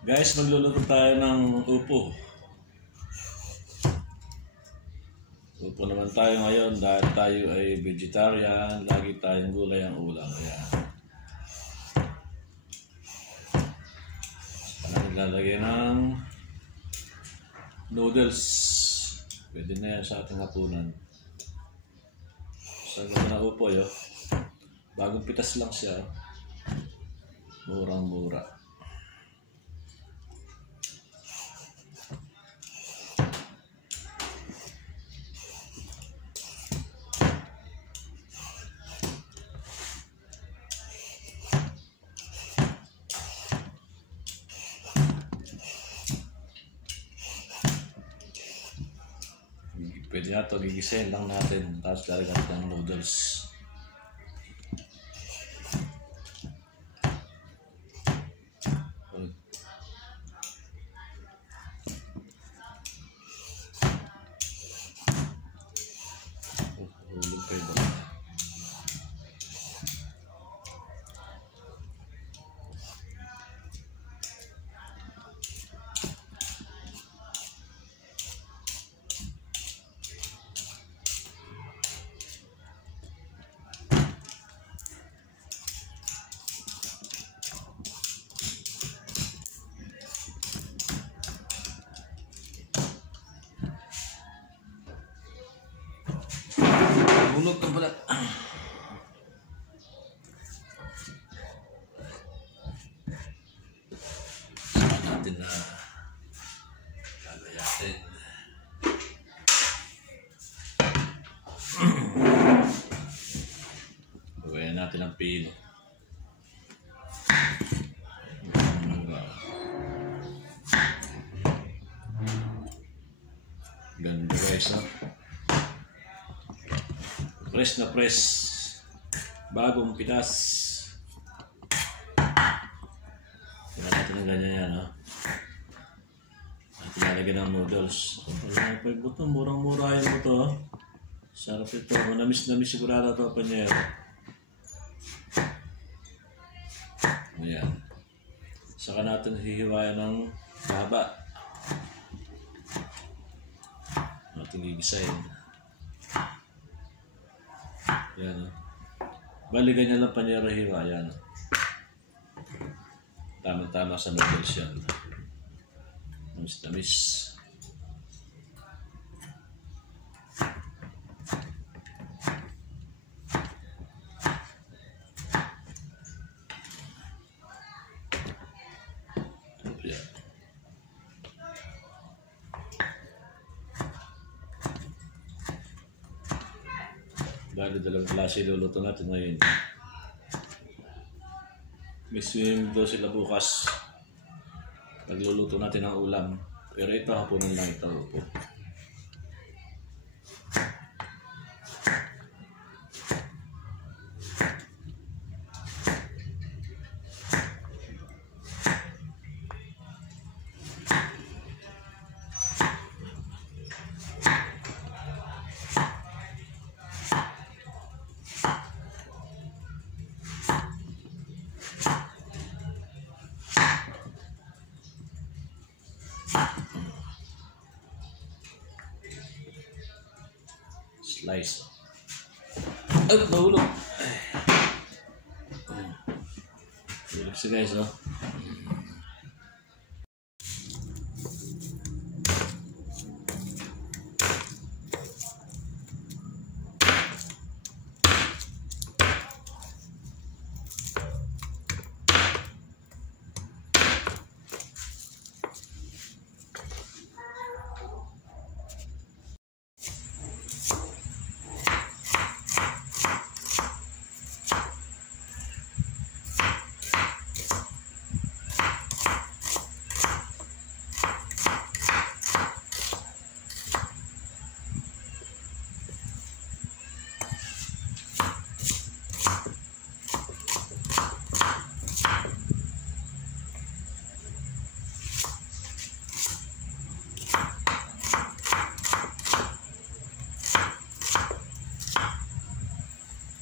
Guys, magluluto tayo ng upo. Upo naman tayo ngayon dahil tayo ay vegetarian. Lagi tayong gulay ang ulam. Ayan. Lalagyan ng noodles. Pwede na yan sa ating hapunan. Sa ganda na upo yun. Bagong pitas lang siya. Murang-mura. Pwede na ito, gigisahin lang natin. Tapos lalagyan natin ng noodles. Hulog kayo ba? Hulog ka pala. Saan natin na lalayatin. Gawin natin ang pino. Ganda guys, ha? Press na press. Bagong pitas. Tingnan natin ng ganyan yan, ha? At lalagyan ng noodles. Wala pa yung buto. Murang-mura yung buto, ha? Sarap ito. Manamis-namis sigurado ito, panyero. Ayan. Saka natin hihiwayan ng baba. Natin gigisahin. Yan, bali ganyan lang panyero hiwa. Yan, tama-tama sa noodles yan. Tamis-tamis. Yan. Bali dalawang klase luluto natin ngayon. May swimming daw sila bukas. Nagluluto natin ng ulam. Pero ito hapunan lang ito. Upo. Slice. Ay, nahulog. Hulog siya guys, no?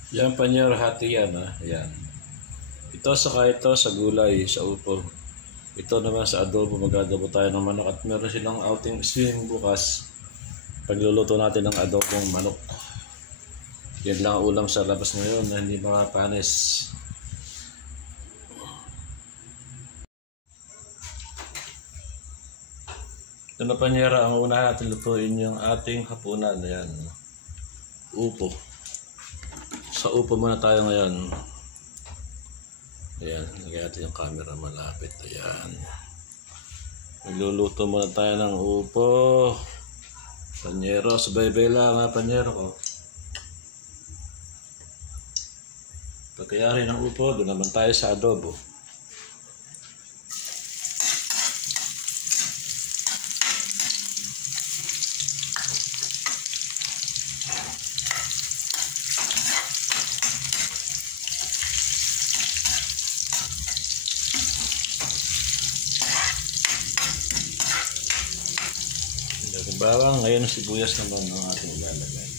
Yan panyero hati yan, ha. Yan. Ito saka ito sa gulay, sa upo. Ito naman sa adobo, mag-adobo tayo ng manok at meron silang outing swimming bukas. Pagluluto natin ng adobong manok. Yan lang ang ulam sa labas ngayon na hindi makapanis. Ito na panyera, ang una natin lutuin yung ating hapunan. Ayan. Upo. Sa upo muna tayo ngayon. Ayan, lagyan natin yung camera malapit. Ayan. Magluluto muna tayo ng upo. Panyero, sabay-bay lang ha, panyero ko. Pagkayari ng upo, doon naman tayo sa adobo. Bawang, ngayon ang sibuyas naman ang ating ilalagay.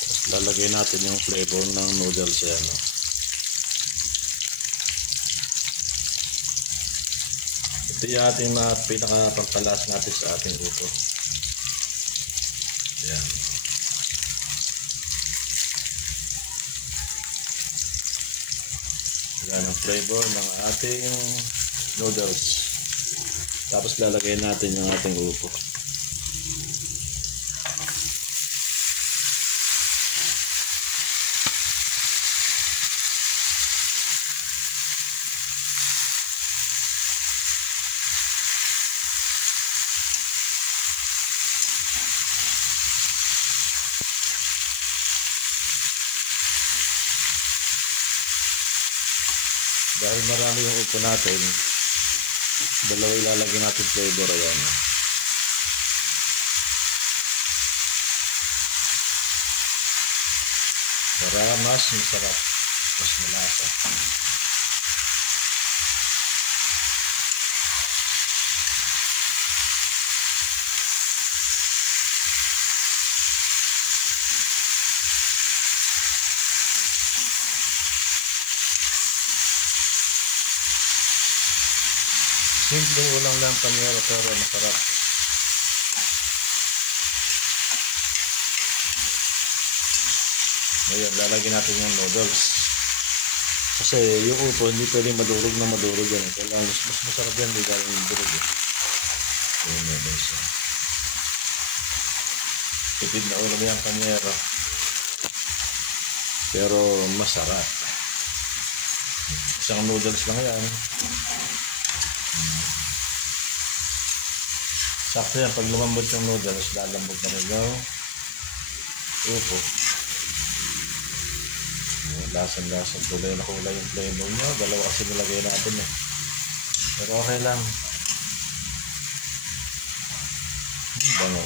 Tapos lalagay natin yung flavor ng noodles yan. No? Ito yung ating pinaka-pampalas natin sa ating upo. Ayan. Ayan ang flavor ng ating noodles. Tapos lalagay natin yung ating upo. Dahil marami yung upo natin, dalawa ilalagay natin flavor. Ayan. Para mas masarap, mas malasa. Simpleng ulang lang panyero pero masarap. Ngayon, lalagyan natin yung noodles. Kasi yung upo, hindi pwedeng madurog na madurog yan. Kailangan mas masarap yan, hindi galing durog. Yung noodles. Tipid na ulam yan panyero. Pero masarap. Isang noodles lang yan. Sakto yan, pag lumambot yung noodles, lalambot na rin yung upo. Lasan-lasan, kulay na kulay yung flavor nyo. Dalawa kasi nilagay natin eh. Pero okay lang. Bango.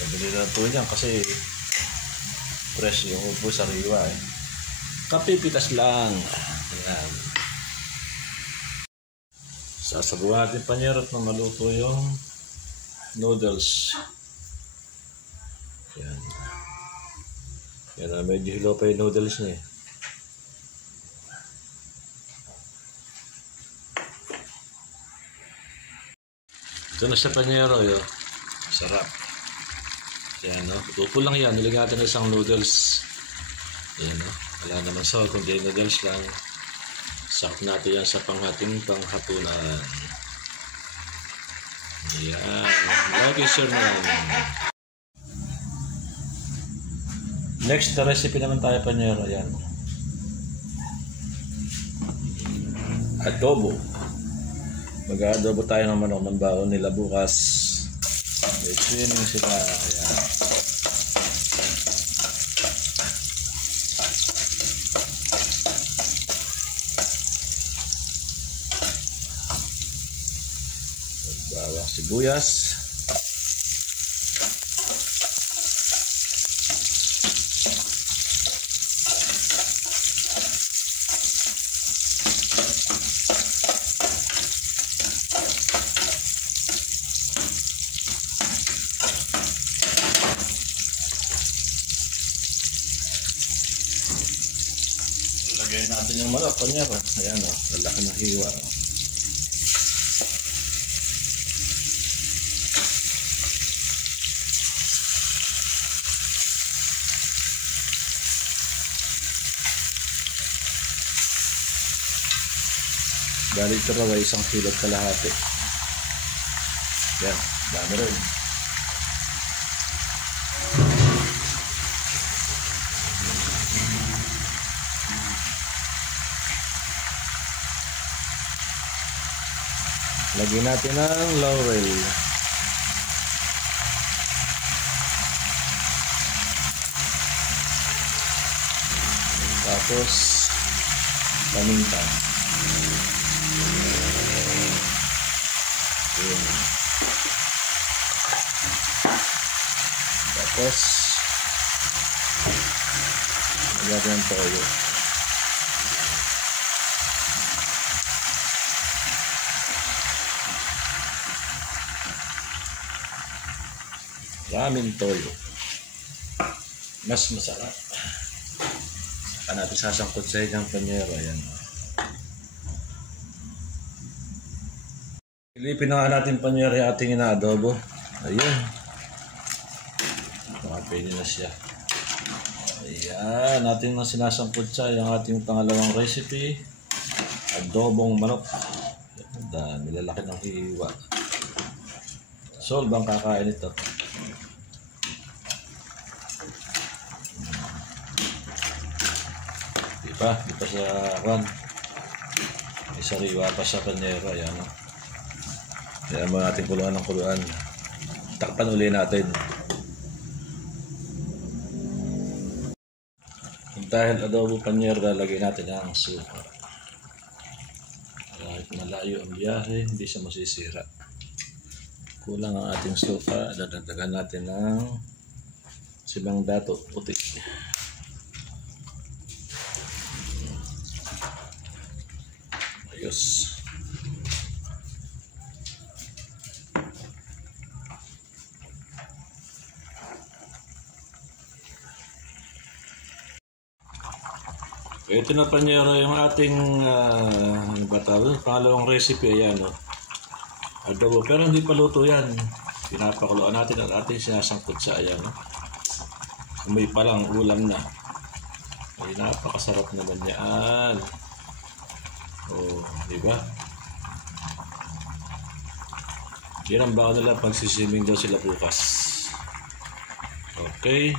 Sabili na ito yan kasi fresh yung upo sa riwa eh. Kapipitas lang. Ayan. Sasabuhan natin panyero at maluto yung noodles. Yan. Yan na, medyo hilo pa yung noodles niya eh. Ito na sa panyero yun. Sarap. Yan no. Upo lang yan. Nilagyan natin isang noodles. Yan no. Wala naman salt. Kundi noodles lang. Sakto natin yan sa panghating panghapunan. Yan. Lagi sir na yan. Next na recipe naman tayo panyero. Yan. Adobo. Mag-adobo tayo ng manok ng baon nila bukas. May swimming sila. Ayan. bawang sibuyas. Lagyan natin yung manok, kanya pa. Ayan o, lalaki na hiwa. Bali ito raw ay 1 kilo at kalahati. Yan, dami rin. Lagyan natin ng laurel. Tapos paminta. Tapos lagyan ng toyo. Raming toyo. Mas masarap. Saka natin sasangkot sa inyong panyero. Ayan. Ilipin na nga natin panyero yung ating inaadobo. Ayun. Pwede na siya. Ayan. Natin na sinasangkot siya yung ating pangalawang recipe. Adobong manok. Dami lalaki ng hiwa. Solve ang kakain ito. Di pa sa kwan. May sariwa pa sa panyero. Ayan o. Ayan mo natin kuluan ng kuluan. Takpan uli natin. Dahil adobo panyero, lalagay natin ang suka. Kahit malayo ang biyahe, hindi siya masisira. Kulang ang ating suka. Dadagdagan natin ng silang dato puti. Ayos. Ito na panyero yung ating ano ba tawag? Pangalawang recipe. Ayan o. Adobo. Pero hindi pa luto yan. Pinapakuluan natin at ating sinasangkot sa ayan o. May palang ulam na. Ay napakasarap naman yan. Oh, diba? Yan ang baka nila pagsisiming daw sila bukas. Okay.